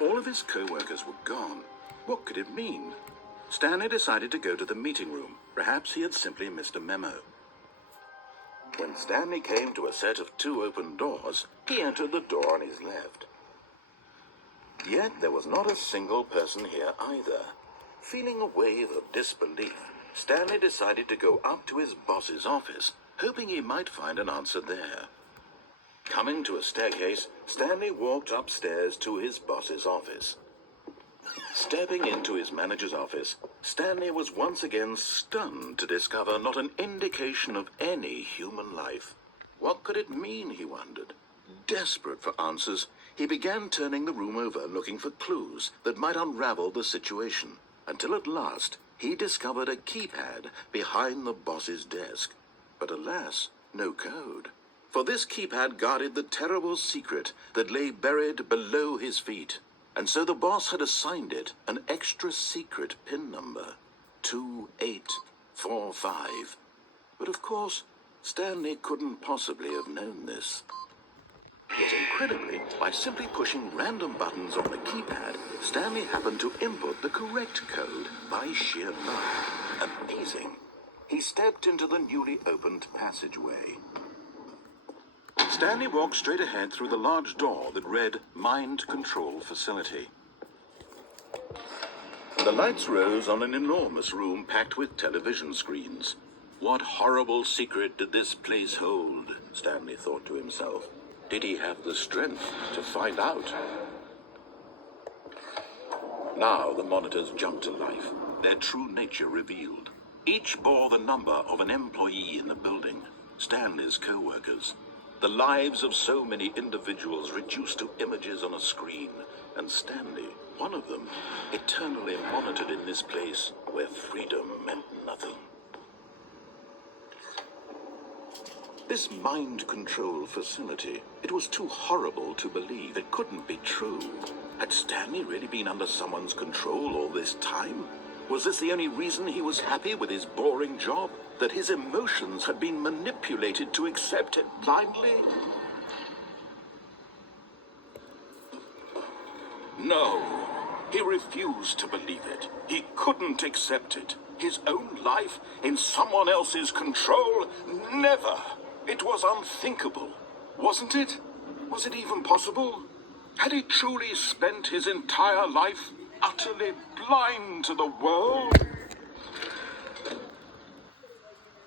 All of his co-workers were gone. What could it mean? Stanley decided to go to the meeting room. Perhaps he had simply missed a memo. When Stanley came to a set of 2 open doors, he entered the door on his left. Yet there was not a single person here either. Feeling a wave of disbelief, Stanley decided to go up to his boss's office, hoping he might find an answer there. Coming to a staircase, Stanley walked upstairs to his boss's office. Stepping into his manager's office, Stanley was once again stunned to discover not an indication of any human life. What could it mean, he wondered. Desperate for answers, he began turning the room over looking for clues that might unravel the situation, until at last he discovered a keypad behind the boss's desk. But alas, no code. For this keypad guarded the terrible secret that lay buried below his feet. And so the boss had assigned it an extra secret PIN number, 2845. But of course, Stanley couldn't possibly have known this. Yet incredibly, by simply pushing random buttons on the keypad, Stanley happened to input the correct code by sheer luck. Amazing. He stepped into the newly opened passageway. Stanley walked straight ahead through the large door that read Mind Control Facility. The lights rose on an enormous room packed with television screens. What horrible secret did this place hold? Stanley thought to himself. Did he have the strength to find out? Now the monitors jumped to life, their true nature revealed. Each bore the number of an employee in the building, Stanley's co-workers. The lives of so many individuals reduced to images on a screen, and Stanley, one of them, eternally monitored in this place where freedom meant nothing. This mind control facility, it was too horrible to believe. It couldn't be true. Had Stanley really been under someone's control all this time? Was this the only reason he was happy with his boring job? That his emotions had been manipulated to accept it blindly? No, he refused to believe it. He couldn't accept it. His own life in someone else's control? Never. It was unthinkable, wasn't it? Was it even possible? Had he truly spent his entire life utterly blind to the world?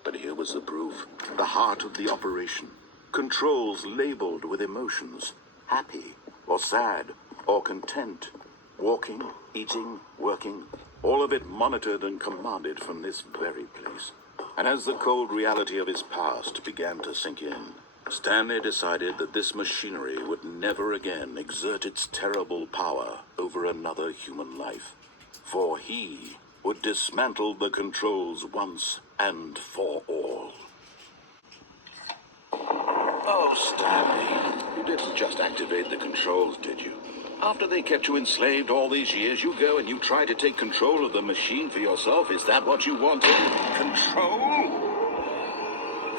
But here was the proof, the heart of the operation. Controls labeled with emotions, happy or sad or content. Walking, eating, working, all of it monitored and commanded from this very place. And as the cold reality of his past began to sink in, Stanley decided that this machinery would never again exert its terrible power over another human life. For he would dismantle the controls once and for all. Oh, Stanley, you didn't just activate the controls, did you? After they kept you enslaved all these years, you go and you try to take control of the machine for yourself. Is that what you wanted? Control?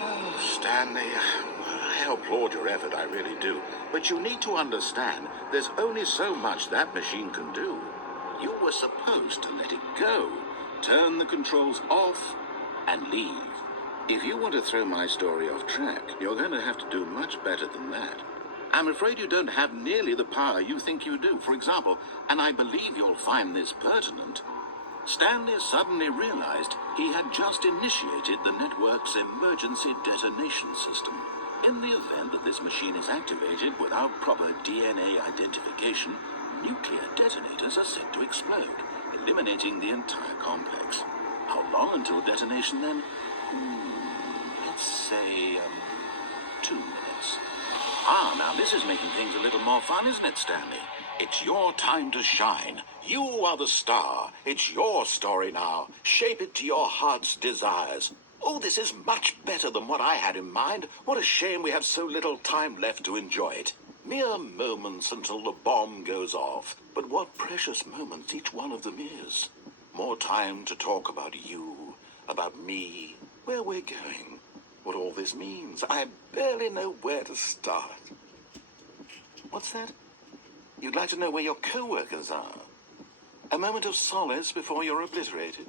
Oh, Stanley, I applaud your effort, I really do. But you need to understand, there's only so much that machine can do. You were supposed to let it go, turn the controls off, and leave. If you want to throw my story off track, you're going to have to do much better than that. I'm afraid you don't have nearly the power you think you do. For example, and I believe you'll find this pertinent, Stanley suddenly realized he had just initiated the network's emergency detonation system. In the event that this machine is activated without proper DNA identification, nuclear detonators are set to explode, eliminating the entire complex. How long until detonation then? Let's say, 2 minutes. Now this is making things a little more fun, isn't it, Stanley? It's your time to shine. You are the star. It's your story now. Shape it to your heart's desires. Oh, this is much better than what I had in mind. What a shame we have so little time left to enjoy it. Mere moments until the bomb goes off. But what precious moments each one of them is. More time to talk about you, about me, where we're going, what all this means. I barely know where to start. What's that? You'd like to know where your co-workers are. A moment of solace before you're obliterated.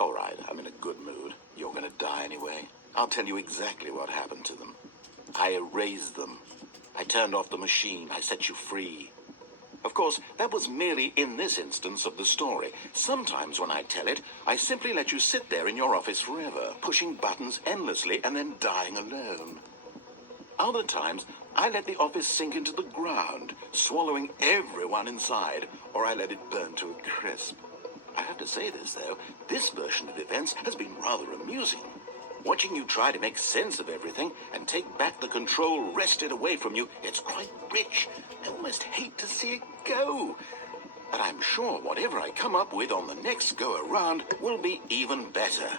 All right, I'm in a good mood. You're going to die anyway. I'll tell you exactly what happened to them. I erased them. I turned off the machine. I set you free. Of course, that was merely in this instance of the story. Sometimes when I tell it, I simply let you sit there in your office forever, pushing buttons endlessly and then dying alone. Other times, I let the office sink into the ground, swallowing everyone inside, or I let it burn to a crisp. I have to say this, though, this version of events has been rather amusing. Watching you try to make sense of everything and take back the control wrested away from you, it's quite rich. I almost hate to see it go. But I'm sure whatever I come up with on the next go-around will be even better.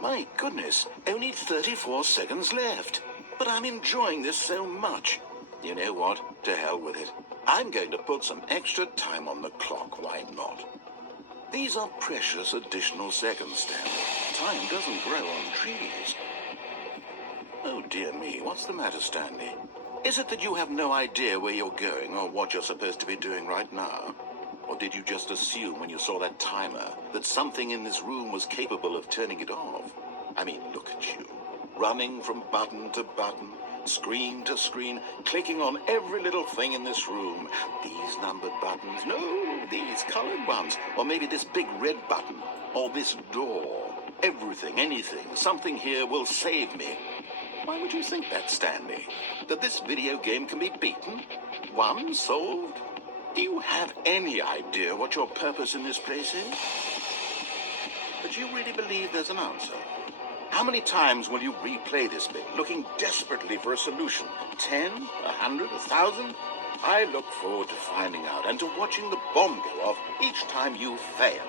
My goodness, only 34 seconds left. But I'm enjoying this so much. You know what? To hell with it. I'm going to put some extra time on the clock, why not? These are precious additional seconds, Stanley. Time doesn't grow on trees. Oh, dear me, what's the matter, Stanley? Is it that you have no idea where you're going or what you're supposed to be doing right now? Or did you just assume when you saw that timer that something in this room was capable of turning it off? I mean, look at you. Running from button to button, screen to screen, clicking on every little thing in this room. These numbered buttons, no, these colored ones, or maybe this big red button, or this door. Everything, anything, something here will save me. Why would you think that, Stanley? That this video game can be beaten? Won? Solved? Do you have any idea what your purpose in this place is? But you really believe there's an answer? How many times will you replay this bit, looking desperately for a solution? 10? 100? 1,000? I look forward to finding out and to watching the bomb go off each time you fail.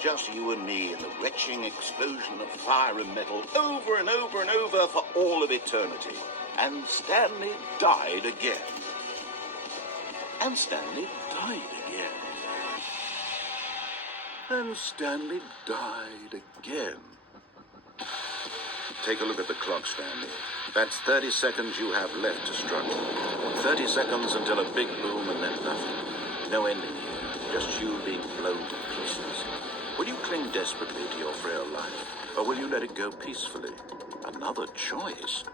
Just you and me in the retching explosion of fire and metal over and over and over for all of eternity. And Stanley died again. And Stanley died again. And Stanley died again. Take a look at the clock, Stanley. That's 30 seconds you have left to struggle. 30 seconds until a big boom and then nothing. No ending here, just you being blown to pieces. Will you cling desperately to your frail life, or will you let it go peacefully? Another choice.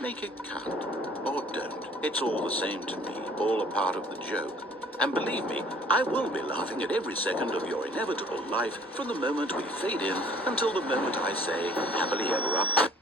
Make it count, or don't. It's all the same to me, all a part of the joke. And believe me, I will be laughing at every second of your inevitable life from the moment we fade in until the moment I say, happily ever after.